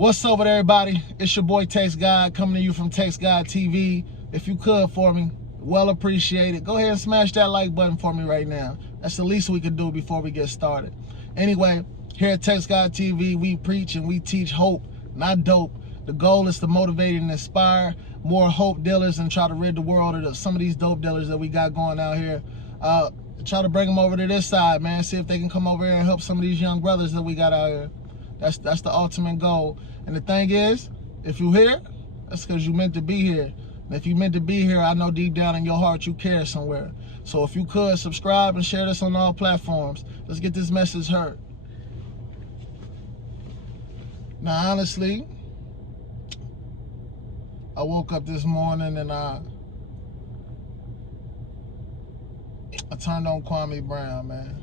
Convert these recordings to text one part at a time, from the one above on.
What's up with everybody? It's your boy TexxGod coming to you from TexxGod Tv. If you could for me, well appreciated. Go ahead and smash that like button for me right now. That's the least we can do before we get started. Anyway, here at TexxGod TV, we preach and we teach hope, not dope. The goal is to motivate and inspire more hope dealers and try to rid the world of some of these dope dealers that we got going out here. Try to bring them over to this side, man. See if they can come over here and help some of these young brothers that we got out here. That's the ultimate goal. And the thing is, if you're here, that's because you meant to be here. And if you meant to be here, I know deep down in your heart you care somewhere. So if you could, subscribe and share this on all platforms. Let's get this message heard. Now, honestly, I woke up this morning and I turned on Kwame Brown, man.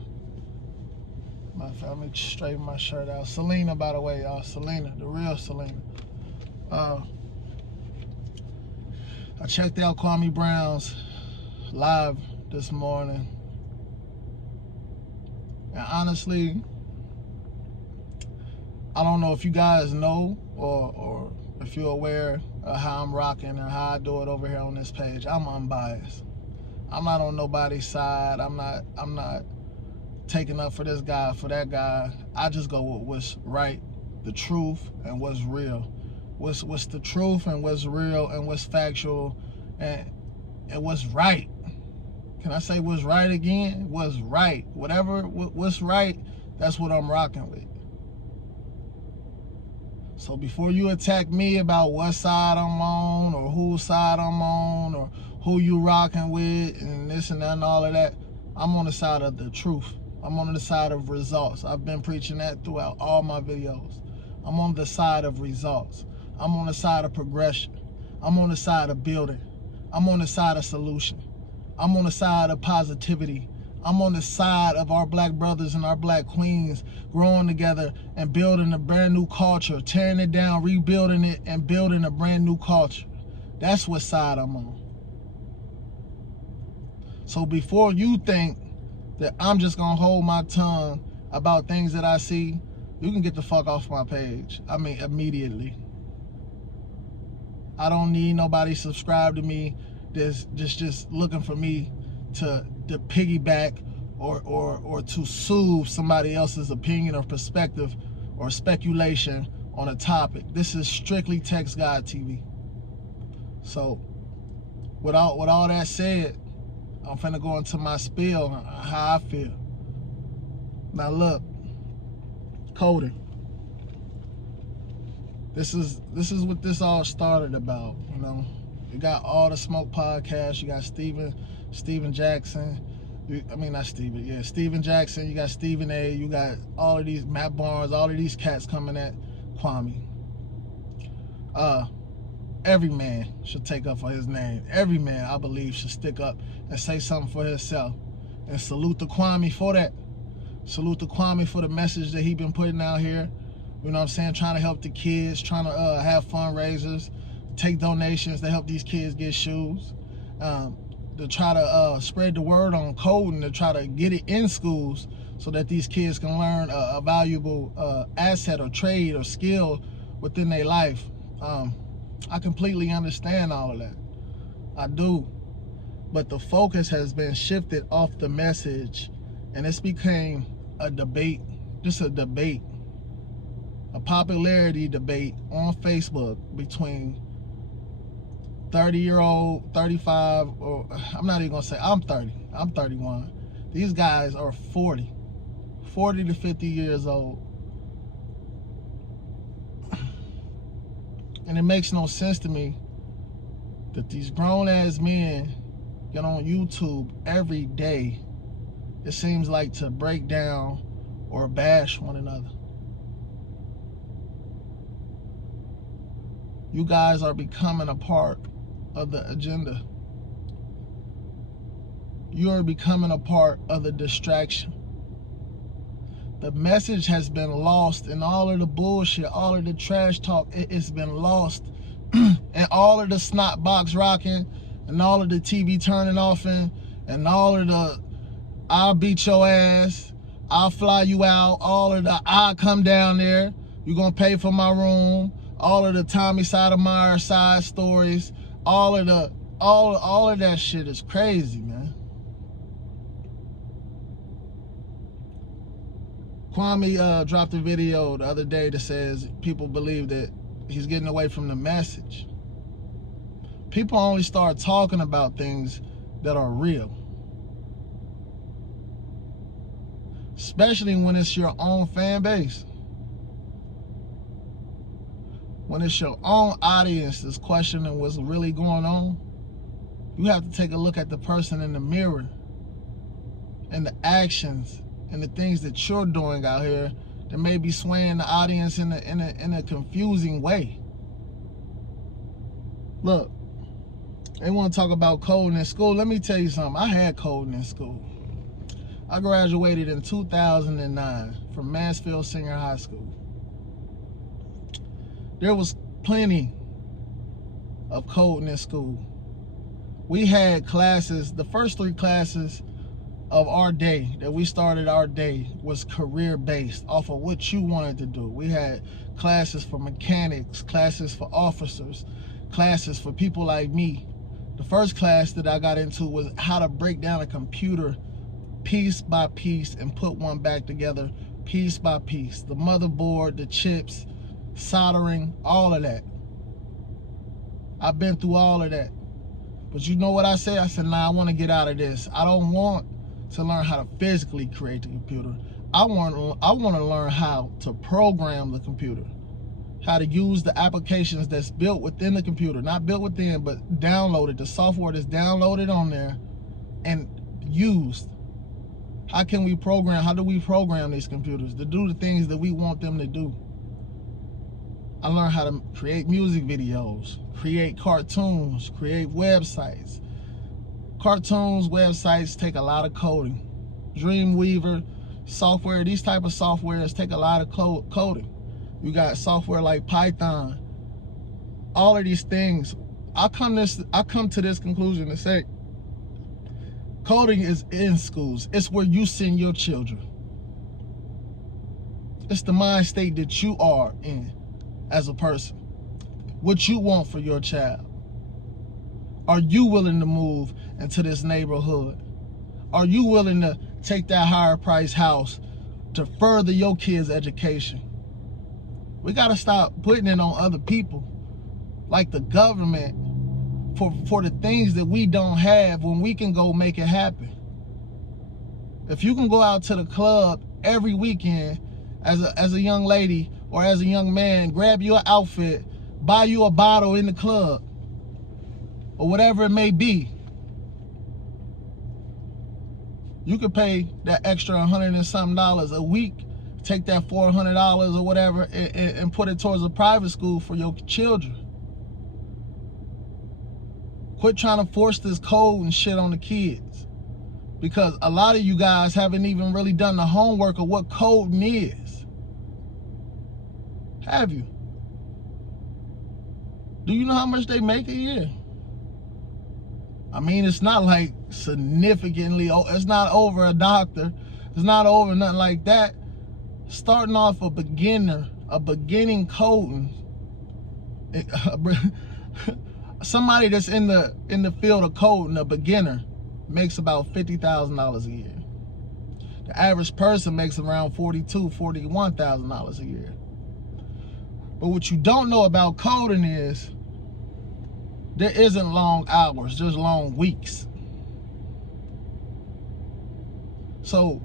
Let me straighten my shirt out. Selena, by the way, y'all. Selena, the real Selena. I checked out Kwame Brown's live this morning. And honestly, I don't know if you guys know or if you're aware of how I'm rocking and how I do it over here on this page. I'm unbiased. I'm not on nobody's side. I'm not taking up for this guy, for that guy. I just go with what's right, the truth, and what's real. What's the truth and what's real and what's factual and what's right. Can I say what's right again? What's right. What's right, that's what I'm rocking with. So before you attack me about what side I'm on or whose side I'm on or who you rocking with and this and that and all of that, I'm on the side of the truth. I'm on the side of results. I've been preaching that throughout all my videos. I'm on the side of results. I'm on the side of progression. I'm on the side of building. I'm on the side of solution. I'm on the side of positivity. I'm on the side of our black brothers and our black queens growing together and building a brand new culture, tearing it down, rebuilding it, and building a brand new culture. That's what side I'm on. So before you think that I'm just gonna hold my tongue about things that I see, you can get the fuck off my page. I mean, immediately. I don't need nobody subscribe to me that's just looking for me to piggyback or to soothe somebody else's opinion or perspective or speculation on a topic. This is strictly TexxGod TV. So with all that said, I'm finna go into my spiel, how I feel. Now look, coding. This is what this all started about, you know. You got All the Smoke podcast, you got Steven Jackson. Steven Jackson, you got Stephen A, you got all of these Matt Barnes, all of these cats coming at Kwame. Every man should take up for his name. Every man, I believe, should stick up and say something for himself. And salute to Kwame for that. Salute to Kwame for the message that he been putting out here. You know what I'm saying? Trying to help the kids, trying to have fundraisers, take donations to help these kids get shoes. To try to spread the word on coding, to try to get it in schools so that these kids can learn a valuable asset or trade or skill within their life. I completely understand all of that. I do. But the focus has been shifted off the message, and it's became a debate, just a debate, a popularity debate on Facebook between 30-year-old, 35, or I'm not even gonna say I'm 30, I'm 31. These guys are 40 to 50 years old. And it makes no sense to me that these grown-ass men get on YouTube every day, it seems like, to break down or bash one another. You guys are becoming a part of the agenda. You are becoming a part of the distraction. The message has been lost in all of the bullshit, all of the trash talk. It's been lost. And all of the snot box rocking and all of the TV turning off and all of the I'll beat your ass, I'll fly you out, all of the I'll come down there. You're gonna pay for my room, all of the Tommy Sotomayor side stories, all of that shit is crazy, man. Kwame dropped a video the other day that says people believe that he's getting away from the message. People only start talking about things that are real. Especially when it's your own fan base. When it's your own audience that's questioning what's really going on, you have to take a look at the person in the mirror and the actions and the things that you're doing out here that may be swaying the audience in a confusing way. Look, they want to talk about coding in school. Let me tell you something. I had coding in school. I graduated in 2009 from Mansfield Senior High School. There was plenty of coding in school. We had classes, the first 3 classes of our day that we started our day was career-based off of what you wanted to do. We had classes for mechanics, classes for officers, classes for people like me. The first class that I got into was how to break down a computer piece by piece and put one back together piece by piece. The motherboard, the chips, soldering, all of that. I've been through all of that. But you know what I said? I said, nah, I want to get out of this. I don't want to learn how to physically create the computer. I want to learn how to program the computer, how to use the applications that's built within the computer, not built within, but downloaded, the software that's downloaded on there and used. How can we program? How do we program these computers to do the things that we want them to do? I learned how to create music videos, create cartoons, create websites. Cartoons, websites take a lot of coding. Dreamweaver, software, these type of softwares take a lot of coding. You got software like Python. All of these things. I come to this conclusion to say, coding is in schools. It's where you send your children. It's the mind state that you are in as a person. What you want for your child. Are you willing to move into this neighborhood? Are you willing to take that higher price house to further your kids' education? We got to stop putting it on other people, like the government, for the things that we don't have when we can go make it happen. If you can go out to the club every weekend as a young lady or as a young man, grab your outfit, buy you a bottle in the club, or whatever it may be, you could pay that extra $100 and something a week, take that $400 or whatever and put it towards a private school for your children. Quit trying to force this code and shit on the kids, because a lot of you guys haven't even really done the homework of what coding is. Have you? Do you know how much they make a year? I mean, it's not like significantly, it's not over a doctor. It's not over nothing like that. Starting off a beginning coding, somebody that's in the field of coding, a beginner, makes about $50,000 a year. The average person makes around $42,000, $41,000 a year. But what you don't know about coding is there isn't long hours, there's long weeks. So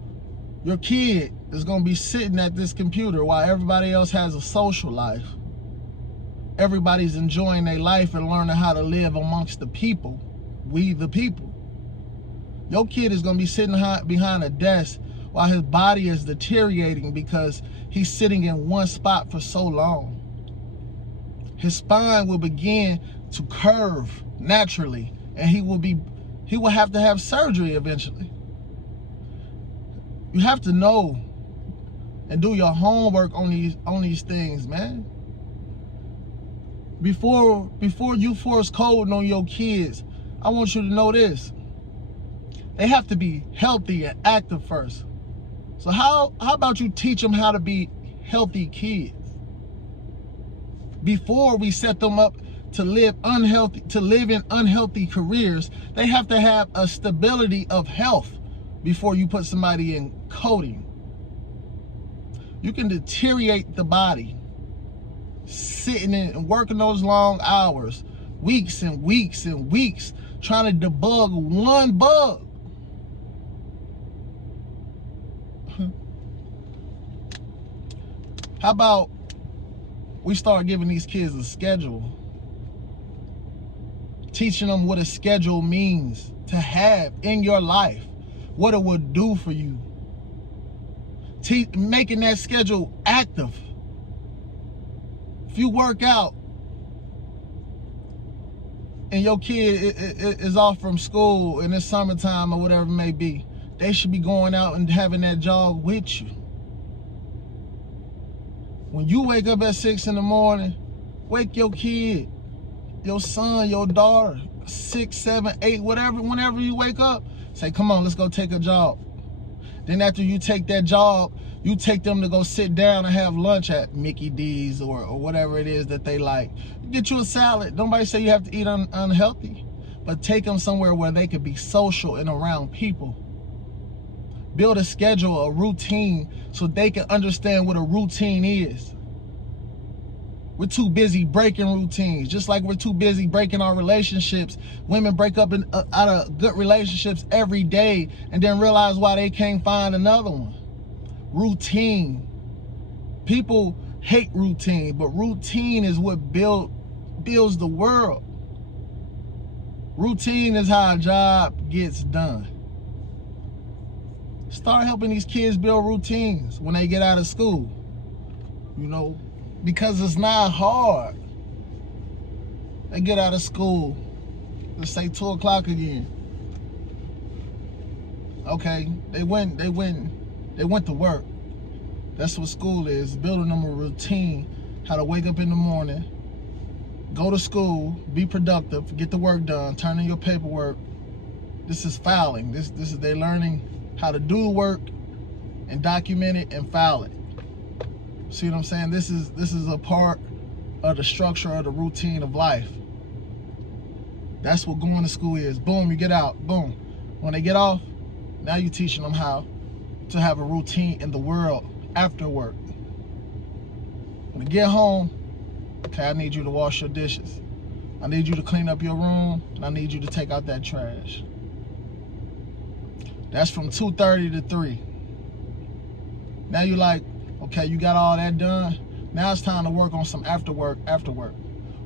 your kid is gonna be sitting at this computer while everybody else has a social life. Everybody's enjoying their life and learning how to live amongst the people. We the people. Your kid is gonna be sitting behind a desk while his body is deteriorating because he's sitting in one spot for so long. His spine will begin to curve naturally, and he will have to have surgery eventually. You have to know and do your homework on these things, man. Before you force coding on your kids, I want you to know this. They have to be healthy and active first. So how about you teach them how to be healthy kids? before we set them up to live in unhealthy careers, they have to have a stability of health before you put somebody in coding. You can deteriorate the body sitting in and working those long hours, weeks and weeks and weeks, trying to debug one bug. How about we start giving these kids a schedule? Teaching them what a schedule means to have in your life, what it would do for you. Making that schedule active. If you work out and your kid is off from school and it's summertime or whatever it may be, they should be going out and having that jog with you. When you wake up at 6 in the morning, wake your kid, your son, your daughter, 6, 7, 8, whatever, whenever you wake up, say, come on, let's go take a jog. Then after you take that jog, you take them to go sit down and have lunch at Mickey D's or whatever it is that they like. Get you a salad. Nobody say you have to eat unhealthy, but take them somewhere where they could be social and around people. Build a schedule, a routine, so they can understand what a routine is. We're too busy breaking routines, just like we're too busy breaking our relationships. Women break up out of good relationships every day and then realize why they can't find another one. Routine. People hate routine, but routine is what builds the world. Routine is how a job gets done. Start helping these kids build routines when they get out of school. You know, because it's not hard. They get out of school, let's say 2 o'clock again. Okay, they went to work. That's what school is, building them a routine, how to wake up in the morning, go to school, be productive, get the work done, turn in your paperwork. This is filing. This is they learning how to do the work and document it and file it. See what I'm saying? This is a part of the structure of the routine of life. That's what going to school is. Boom, you get out. Boom. When they get off, now you're teaching them how to have a routine in the world after work. When they get home, okay, I need you to wash your dishes. I need you to clean up your room, and I need you to take out that trash. That's from 2:30 to 3. Now you're like, okay, you got all that done. Now it's time to work on some after work.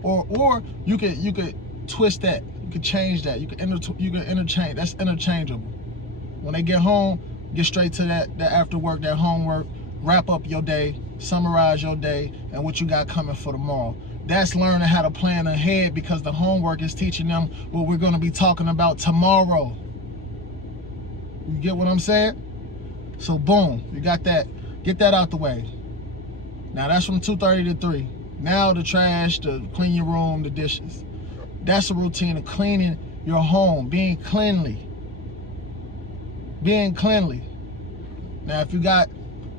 Or you could twist that. You could change that. You could interchange. That's interchangeable. When they get home, get straight to that after work, that homework, wrap up your day, summarize your day and what you got coming for tomorrow. That's learning how to plan ahead, because the homework is teaching them what we're going to be talking about tomorrow. You get what I'm saying? So boom, you got that. Get that out the way. Now that's from 2:30 to 3. Now the trash, to clean your room, the dishes. That's a routine of cleaning your home, being cleanly. Being cleanly. Now if you got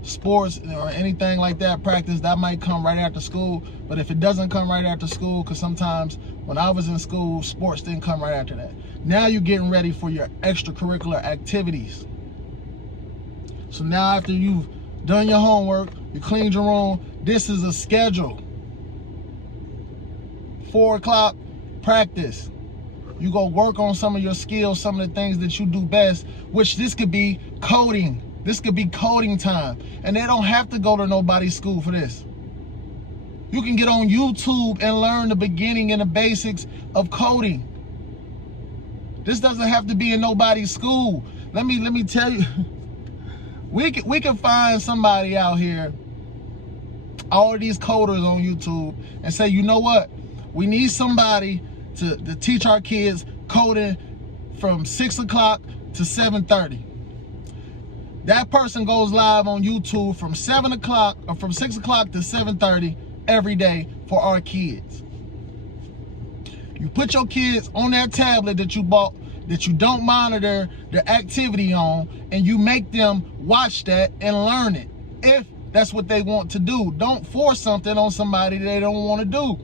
sports or anything like that, practice, that might come right after school. But if it doesn't come right after school, because sometimes when I was in school, sports didn't come right after that. Now you're getting ready for your extracurricular activities. So now after you've done your homework, you cleaned your room, this is a schedule. 4 o'clock, practice. You go work on some of your skills, some of the things that you do best, which this could be coding. This could be coding time. And they don't have to go to nobody's school for this. You can get on YouTube and learn the beginning and the basics of coding. This doesn't have to be in nobody's school. Let me tell you, we can find somebody out here, all of these coders on YouTube, and say, you know what? We need somebody to teach our kids coding from 6 o'clock to 7:30. That person goes live on YouTube from 7 o'clock or from 6 o'clock to 7:30 every day for our kids. You put your kids on that tablet that you bought, that you don't monitor their activity on, and you make them watch that and learn it. If that's what they want to do. Don't force something on somebody they don't want to do.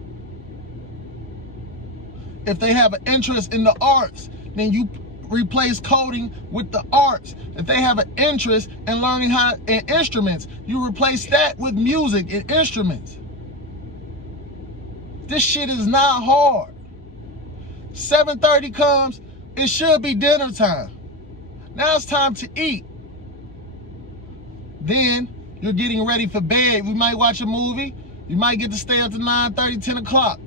If they have an interest in the arts, then you replace coding with the arts. If they have an interest in learning in instruments, you replace that with music and instruments. This shit is not hard. 7:30 comes, it should be dinner time. Now it's time to eat. Then you're getting ready for bed. We might watch a movie. You might get to stay up to 9:30, 10 o'clock.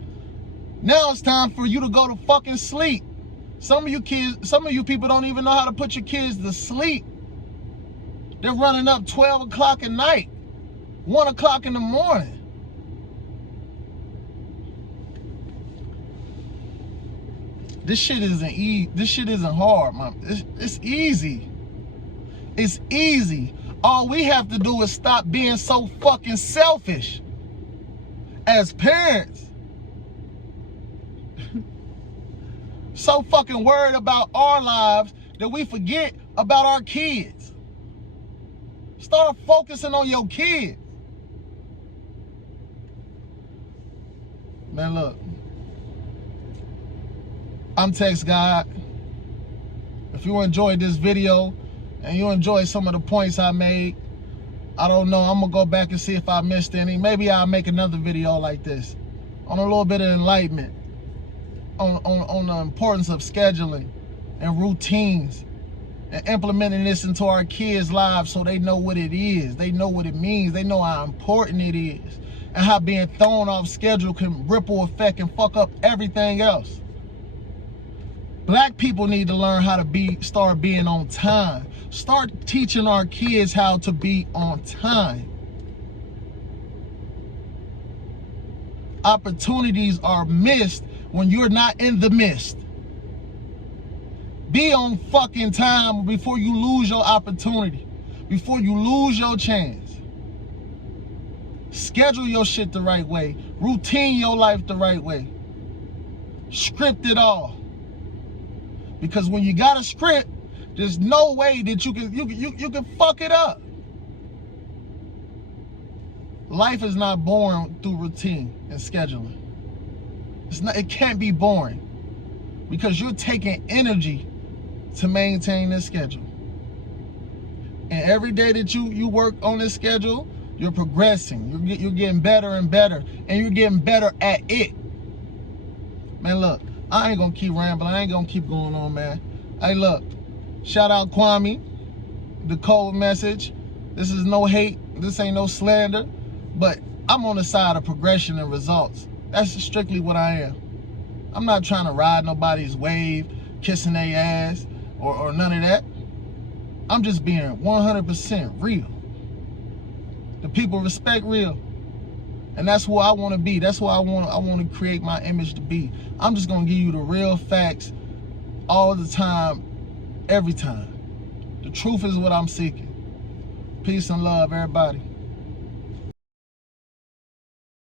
Now it's time for you to go to fucking sleep. Some of you people don't even know how to put your kids to sleep. They're running up 12 o'clock at night, 1 o'clock in the morning. This shit isn't hard, man. It's easy. It's easy. All we have to do is stop being so fucking selfish as parents. So fucking worried about our lives that we forget about our kids. Start focusing on your kids. Man, look. I'm TexxGod. If you enjoyed this video and you enjoyed some of the points I made, I don't know, I'm gonna go back and see if I missed any. Maybe I'll make another video like this on a little bit of enlightenment on the importance of scheduling and routines and implementing this into our kids' lives so they know what it is, they know what it means, they know how important it is, and how being thrown off schedule can ripple effect and fuck up everything else. Black people need to learn how to start being on time. Start teaching our kids how to be on time. Opportunities are missed when you're not in the midst. Be on fucking time before you lose your opportunity, before you lose your chance. Schedule your shit the right way. Routine your life the right way. Script it all. Because when you got a script, there's no way that you can fuck it up. Life is not born through routine and scheduling. It can't be boring because you're taking energy to maintain this schedule. And every day that you work on this schedule, you're progressing. You're getting better and better, and you're getting better at it. Man, look, I ain't gonna keep rambling. I ain't gonna keep going on, man. Hey, look, shout out Kwame, the code message. This is no hate. This ain't no slander. But I'm on the side of progression and results. That's strictly what I am. I'm not trying to ride nobody's wave, kissing their ass, or none of that. I'm just being 100% real. The people respect real. And that's who I want to be. That's who I want to create my image to be. I'm just going to give you the real facts all the time, every time. The truth is what I'm seeking. Peace and love, everybody.